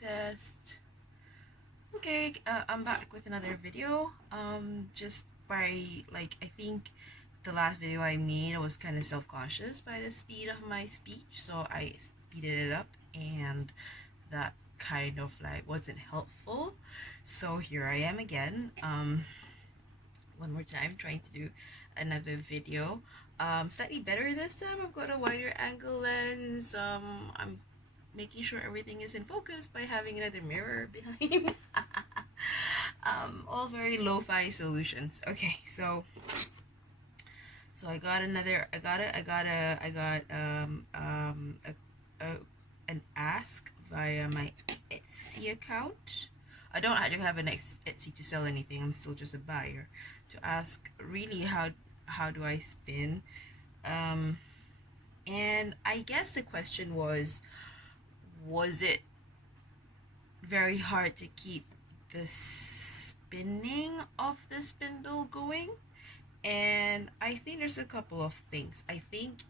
Test. Okay, I'm back with another video. Just by I think the last video I made, I was kind of self-conscious by the speed of my speech, so I speeded it up, and that kind of wasn't helpful. So here I am again. One more time, trying to do another video. Slightly better this time. I've got a wider angle lens. I'm making sure everything is in focus by having another mirror behind. All very lo-fi solutions. Okay, so I got an ask via my Etsy account. I don't actually have an Etsy to sell anything. I'm still just a buyer. To ask really how do I spin, and I guess the question was it very hard to keep the spinning of the spindle going? And I think there's a couple of things. I think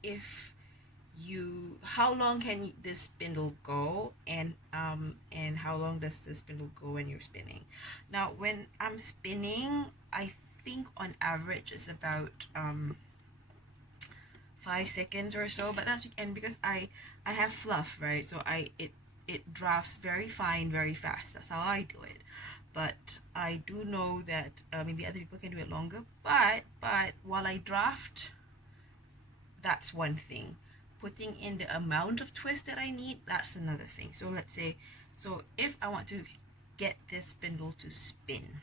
how long can this spindle go, and how long does the spindle go when you're spinning? Now, when I'm spinning, I think on average it's about 5 seconds or so, but that's because I have fluff, right? So it drafts very fine very fast. That's how I do it. But I do know that maybe other people can do it longer, but while I draft, that's one thing. Putting in the amount of twist that I need, that's another thing. So let's say, if I want to get this spindle to spin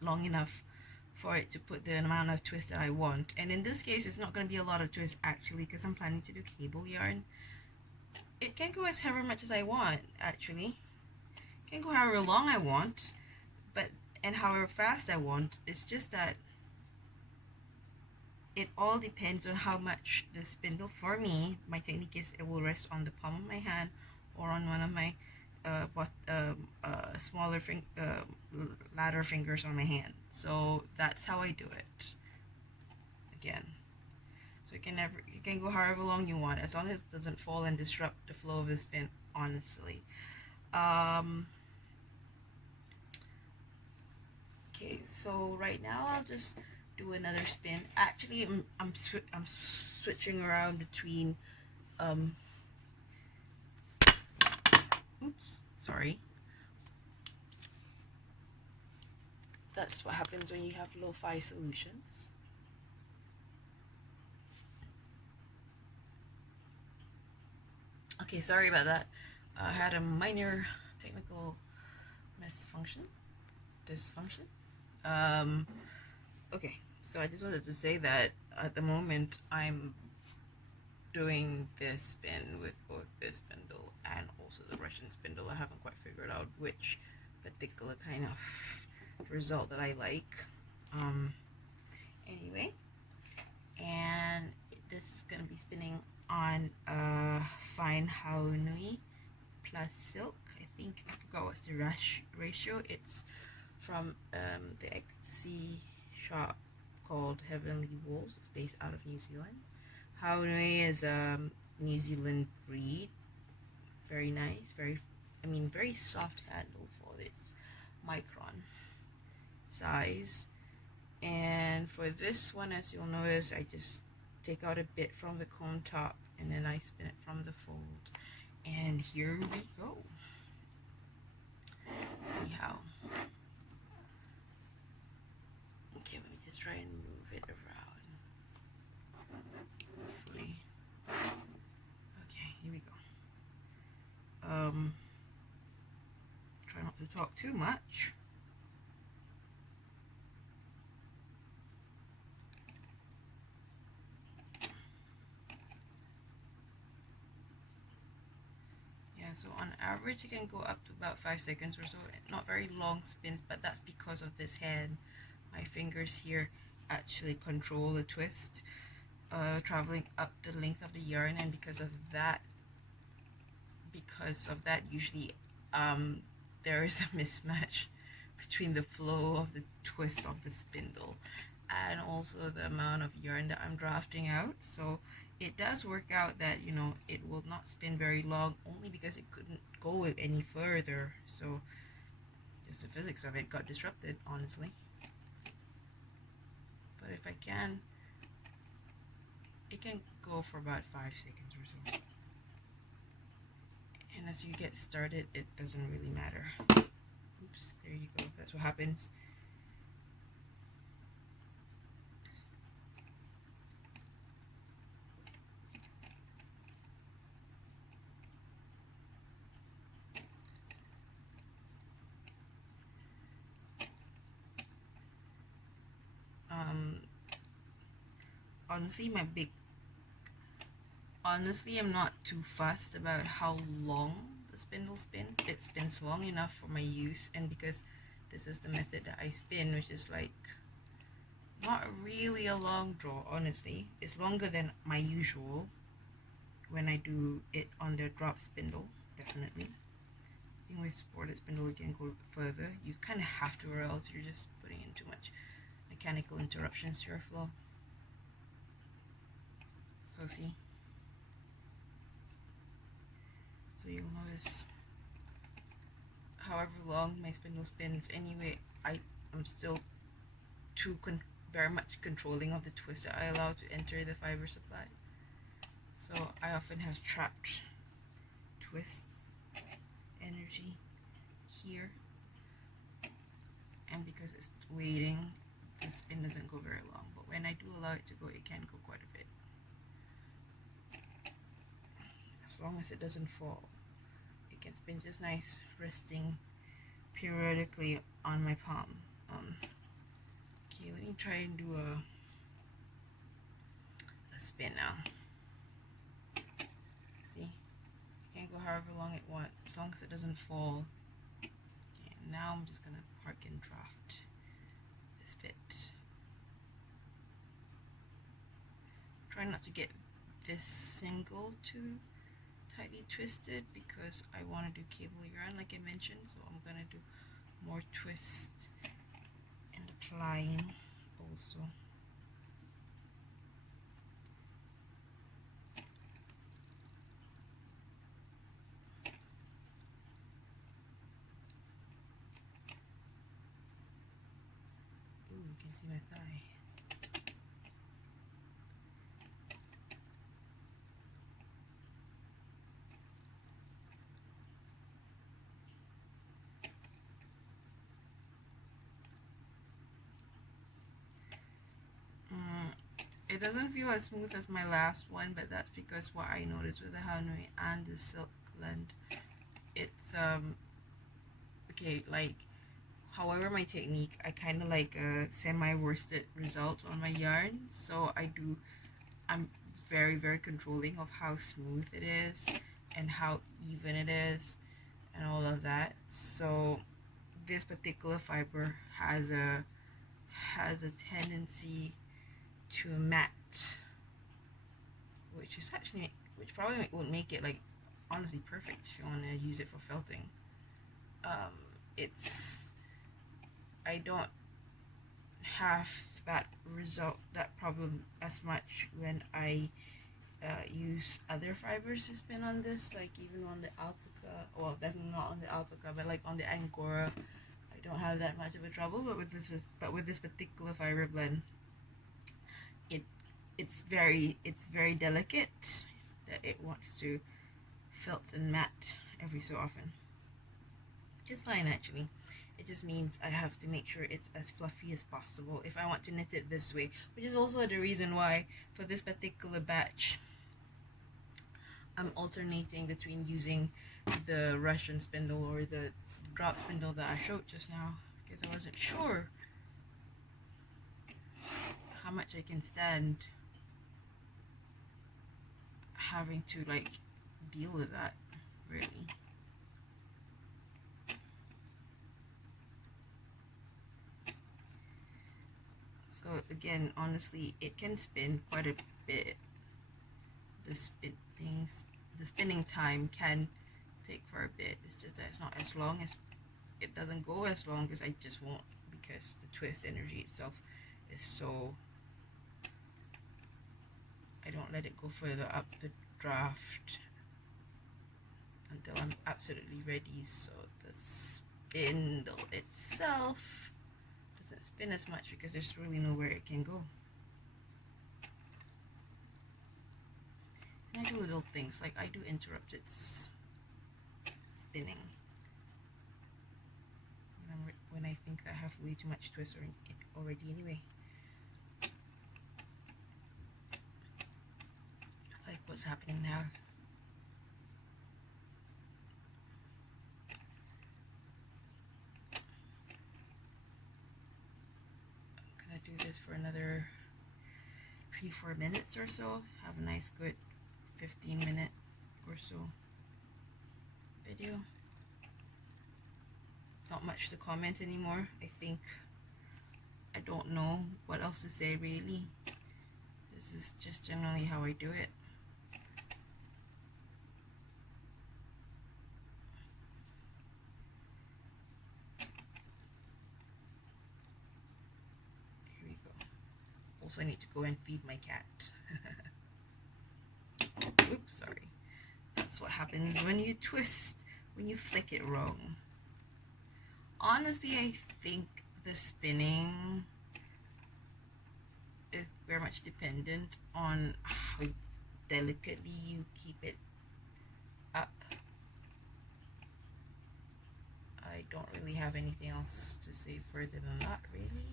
long enough for it to put the amount of twist that I want, and in this case it's not going to be a lot of twist actually, because I'm planning to do cable yarn. It can go as however much as I want, actually. It can go however long I want, and however fast I want. It's just that it all depends on how much the spindle, for me, my technique is it will rest on the palm of my hand or on one of my smaller ladder fingers on my hand. So that's how I do it. Again, so it can go however long you want, as long as it doesn't fall and disrupt the flow of the spin, honestly. Okay, so right now I'll just do another spin. Actually, I'm switching around between oops, sorry. That's what happens when you have lo-fi solutions. Okay, sorry about that. I had a minor technical dysfunction. Okay, so I just wanted to say that at the moment I'm doing this spin with both this spindle and also the Russian spindle. I haven't quite figured out which particular kind of result that I like. Anyway, and this is going to be spinning on a fine Haunui plus silk. I forgot what's the ratio. It's from the Etsy shop called Heavenly Wolves. It's based out of New Zealand. Haunui is a New Zealand breed. Very nice, very soft handle for this micron size. And for this one, as you'll notice, I just take out a bit from the cone top and then I spin it from the fold. And here we go. Let's see how. Okay, let me just try and move it around. Hopefully. Okay, here we go. Try not to talk too much. So on average it can go up to about 5 seconds or so. Not very long spins, but that's because of this head. My fingers here actually control the twist, traveling up the length of the yarn, and because of that usually there is a mismatch between the flow of the twist of the spindle and also the amount of yarn that I'm drafting out. So it does work out that, you know, it will not spin very long only because it couldn't go any further. So just the physics of it got disrupted, honestly. But if I can, it can go for about 5 seconds or so. And as you get started, it doesn't really matter. Oops, there you go. That's what happens. Honestly, I'm not too fussed about how long the spindle spins. It spins long enough for my use, and because this is the method that I spin, which is like not really a long draw, honestly. It's longer than my usual when I do it on the drop spindle, definitely. I think with supported spindle you can go further. You kind of have to, or else you're just putting in too much mechanical interruptions to your flow. So see, so you'll notice however long my spindle spins anyway, I'm still very much controlling of the twist that I allow to enter the fiber supply. So I often have trapped twists energy here, and because it's waiting, the spin doesn't go very long, but when I do allow it to go, it can go quite a bit, as long as it doesn't fall. It can spin just nice, resting periodically on my palm. Okay, let me try and do a spin now. See, you can go however long it wants, as long as it doesn't fall. Okay, now I'm just gonna park and draft this bit. Try not to get this single too tightly twisted because I want to do cable yarn like I mentioned, so I'm gonna do more twist and applying also. Ooh, you can see my thigh. It doesn't feel as smooth as my last one, but that's because what I noticed with the Hanoi and the silk blend, it's okay, like however my technique, I kind of like a semi-worsted result on my yarn, so I'm very, very controlling of how smooth it is and how even it is and all of that. So this particular fiber has a tendency to mat, which probably would make it like honestly perfect if you want to use it for felting. I don't have that problem as much when I use other fibers to spin on this, like even on the alpaca. Well, definitely not on the alpaca, but like on the angora, I don't have that much of a trouble. But with this particular fiber blend, it's very delicate that it wants to felt and mat every so often, which is fine actually. It just means I have to make sure it's as fluffy as possible if I want to knit it this way, which is also the reason why for this particular batch I'm alternating between using the Russian spindle or the drop spindle that I showed just now, because I wasn't sure how much I can stand having to like deal with that, really. So again, honestly, it can spin quite a bit. The spinning time can take for a bit. It's just that it's not as long as, it doesn't go as long as I just won't, because the twist energy itself is so, I don't let it go further up the draft until I'm absolutely ready, so the spindle itself doesn't spin as much because there's really nowhere it can go. And I do little things, like I do interrupt its spinning when I think that I have way too much twist already anyway. Like what's happening now. I'm gonna do this for another 3-4 minutes or so. Have a nice good 15-minute or so video. Not much to comment anymore. I think I don't know what else to say really. This is just generally how I do it. Here we go. Also, I need to go and feed my cat. Oops, sorry. That's what happens when you twist, when you flick it wrong. Honestly, I think the spinning is very much dependent on how delicately you keep it up. I don't really have anything else to say further than that, really.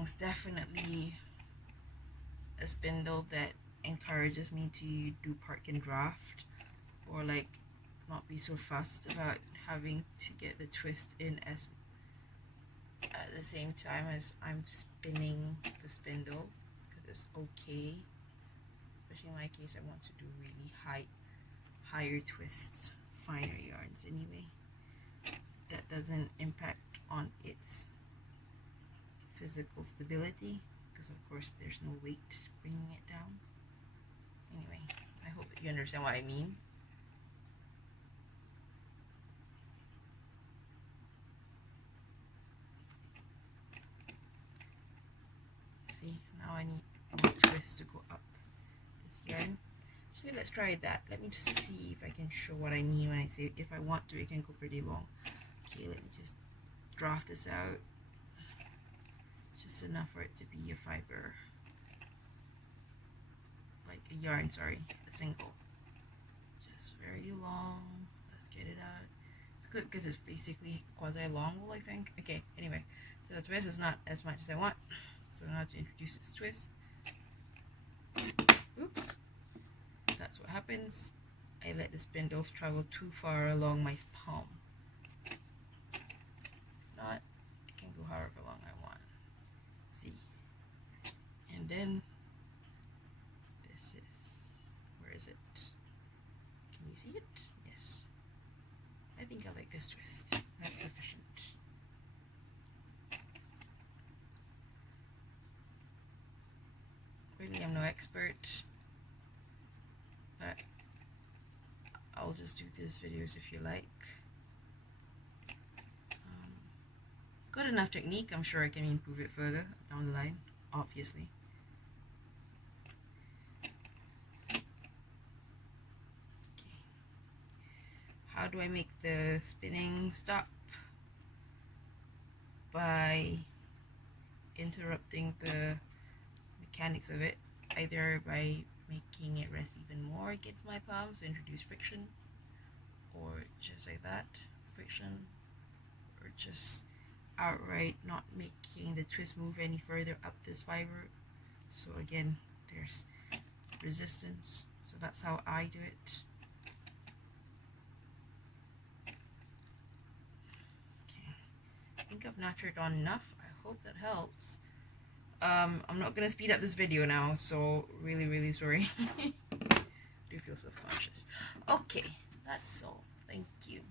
It's definitely a spindle that encourages me to do park and draft, or like not be so fussed about having to get the twist in as at the same time as I'm spinning the spindle, because it's okay. Especially in my case, I want to do really higher twists, finer yarns anyway. That doesn't impact on its physical stability, because of course there's no weight bringing it down. Anyway, I hope that you understand what I mean. See, now I need more twist to go up this yarn. Actually, let's try that. Let me just see if I can show what I mean when I say if I want to, it can go pretty long. Okay, let me just draft this out. Just enough for it to be a fiber. Like a yarn, sorry, a single. Just very long. Let's get it out. It's good because it's basically quasi-long wool, I think. Okay, anyway, so the twist is not as much as I want. So now to introduce its twist. Oops. That's what happens. I let the spindles travel too far along my palm. If not, it can go however long I want. See. And then this is, where is it? Can you see it? Yes. I think I like this twist. That's sufficient. Really, I'm no expert, but I'll just do these videos if you like. Good enough technique. I'm sure I can improve it further down the line, obviously. Okay. How do I make the spinning stop? By interrupting the mechanics of it, either by making it rest even more against my palm, so introduce friction, or just like that, friction, or just outright not making the twist move any further up this fiber. So again, there's resistance. So that's how I do it. Okay, I think I've naturally done enough. I hope that helps. I'm not gonna speed up this video now, so really sorry. I do feel self-conscious. Okay, that's all. Thank you.